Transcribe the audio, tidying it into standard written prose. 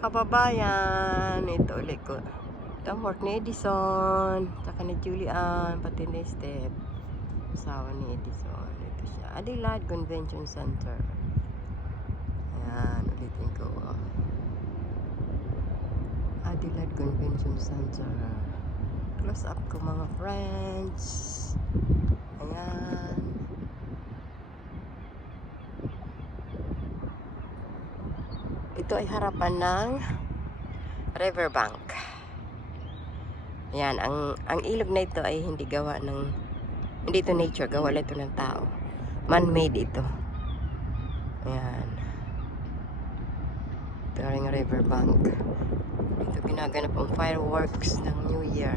kababayan, ito ulit ko. Ito ang work ni Edison, tsaka ni Julian, pati ni Steph, asawa ni Edison. Ito siya, Adelaide Convention Center. Ayan, ulitin ko. Adelaide Convention Center. Close up ko mga friends. Ayan. Ito ay harapan ng riverbank. Ayan, ang ilog na ito ay hindi gawa ng, hindi ito nature, gawa lang ito ng tao. Man-made ito. Ayan. Ito rin riverbank. Ito ginaganap ang fireworks ng New Year.